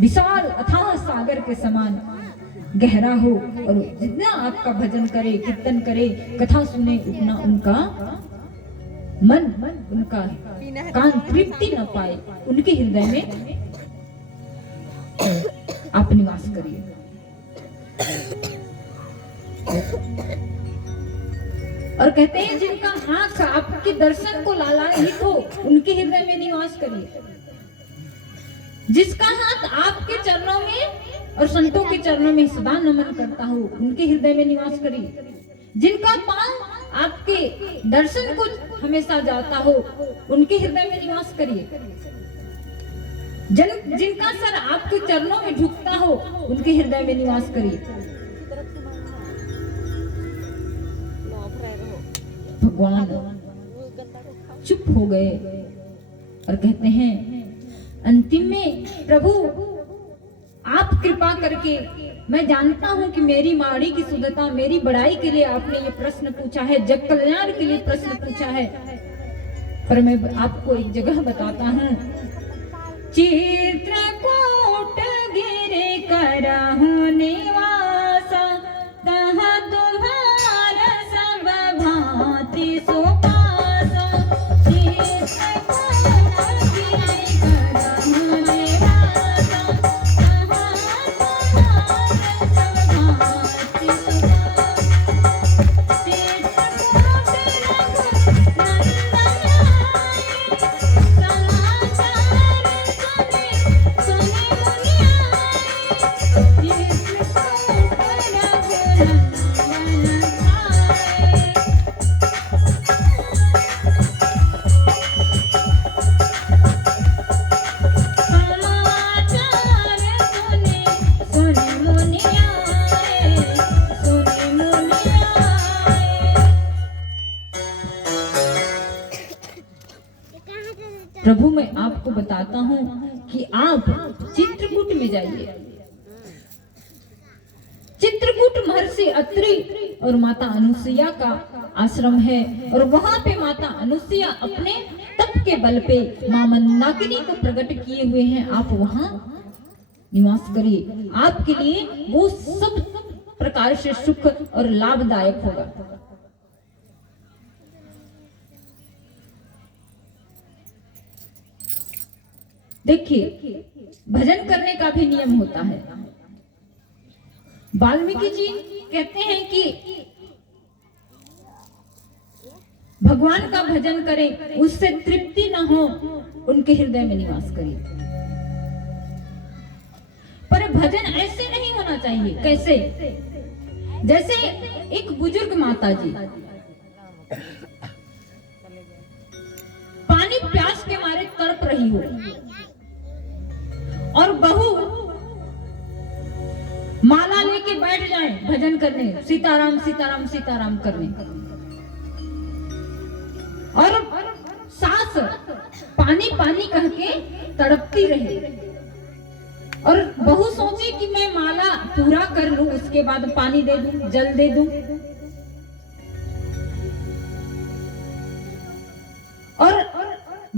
विशाल अथाह सागर के समान गहरा हो, और जितना आपका भजन करे, कीर्तन करे, कथा सुने, उतना उनका मन, उनका कान तृप्ति न पाए, उनके हृदय में आप निवास करिए। और कहते हैं जिनका आंख आपके दर्शन को लालायित हो, उनके हृदय में निवास करिए। जिसका हाथ आपके चरणों में और संतों के चरणों में सदा नमन करता हो, उनके हृदय में निवास करिए। जिनका पांव आपके दर्शन को हमेशा जाता हो, उनके हृदय में निवास करिए। जिनका सर आपके चरणों में झुकता हो, उनके हृदय में निवास करिए। भगवान चुप हो गए और कहते हैं अंतिम में, प्रभु आप कृपा करके, मैं जानता हूं कि मेरी माड़ी की शुद्धता, मेरी बड़ाई के लिए आपने ये प्रश्न पूछा है, जग कल्याण के लिए प्रश्न पूछा है, पर मैं आपको एक जगह बताता हूं। चित्रकूट गिरे करहु निवासा, तहाँ तुम्हारा सब भांति सुपासा। प्रभु मैं आपको बताता हूं कि आप चित्रकूट में जाइए। चित्रकूट महर्षि अत्रि और माता अनुसुईया का आश्रम है, और वहां पे माता अनुसुईया अपने तप के बल पे मां मंदाकिनी को प्रकट किए हुए हैं। आप वहां निवास करिए, आपके लिए वो सब प्रकार से सुख और लाभदायक होगा। देखिए, भजन करने का भी नियम होता है। वाल्मीकि जी कहते हैं कि भगवान का भजन करें, उससे तृप्ति न हो, उनके हृदय में निवास करिए। पर भजन ऐसे नहीं होना चाहिए। कैसे? जैसे एक बुजुर्ग माता जी पानी प्यास के मारे तड़प रही हो, और बहू माला लेके बैठ जाए भजन करने, सीताराम सीताराम सीताराम करने, और सास पानी पानी कह के तड़पती रहे, और बहू सोचे कि मैं माला पूरा कर लूं, उसके बाद पानी दे दूं, जल दे दूं, और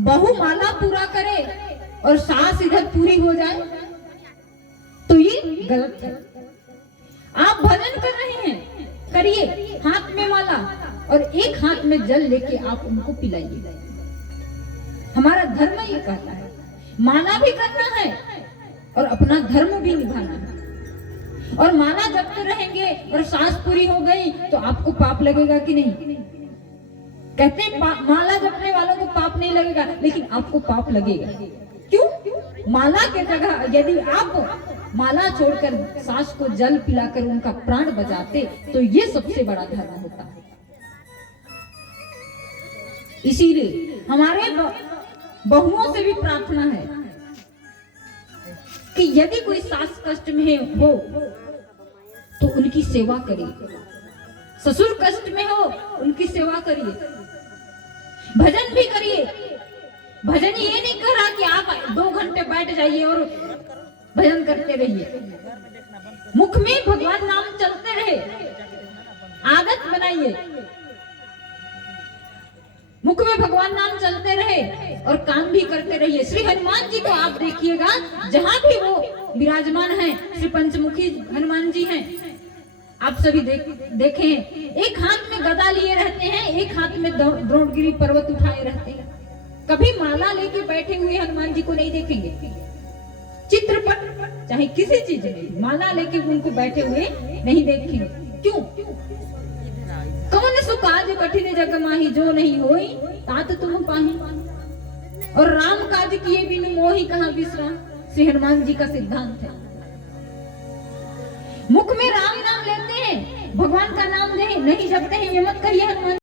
बहू माला पूरा करे और सास इधर पूरी हो जाए, तो ये गलत है। आप भजन कर रहे हैं, करिए, हाथ में माला और एक हाथ में जल लेके आप उनको पिलाइए। हमारा धर्म ये कहता है, माला भी करना है और अपना धर्म भी निभाना है। और माला जपते रहेंगे और सास पूरी हो गई तो आपको पाप लगेगा कि नहीं? कहते हैं माला जपने वालों को पाप नहीं लगेगा, लेकिन आपको पाप लगेगा। क्यों? माला के जगह यदि आप माला छोड़कर सास को जल पिलाकर उनका प्राण बचाते, तो ये सबसे बड़ा धर्म होता है। इसीलिए हमारे बहुओं से भी प्रार्थना है कि यदि कोई सास कष्ट में हो तो उनकी सेवा करिए, ससुर कष्ट में हो उनकी सेवा करिए, भजन भी करिए। भजन ये नहीं कह रहा कि आप 2 घंटे बैठ जाइए और भजन करते रहिए। मुख में भगवान नाम चलते रहे, आदत बनाइए, मुख में भगवान नाम चलते रहे और काम भी करते रहिए। श्री हनुमान जी को आप देखिएगा, जहां भी वो विराजमान हैं, श्री पंचमुखी हनुमान जी हैं। आप सभी देखे हैं, एक हाथ में गदा लिए रहते हैं, एक हाथ में द्रोणगिरी पर्वत उठाए रहते हैं। कभी माला लेके बैठे हुए हनुमान जी को नहीं देखेंगे। चित्रपट चाहे किसी चीज में माला लेके उनको बैठे हुए नहीं देखेंगे। क्यों? कौन सु काज कठिन जग माही, जो नहीं होई तात तुम पाही। और राम काज किए बिनु मोहि कहाँ विश्राम, श्री हनुमान जी का सिद्धांत है। मुख में राम नाम लेते हैं, भगवान का नाम नहीं जपते हैं, ये मत कहिए हनुमान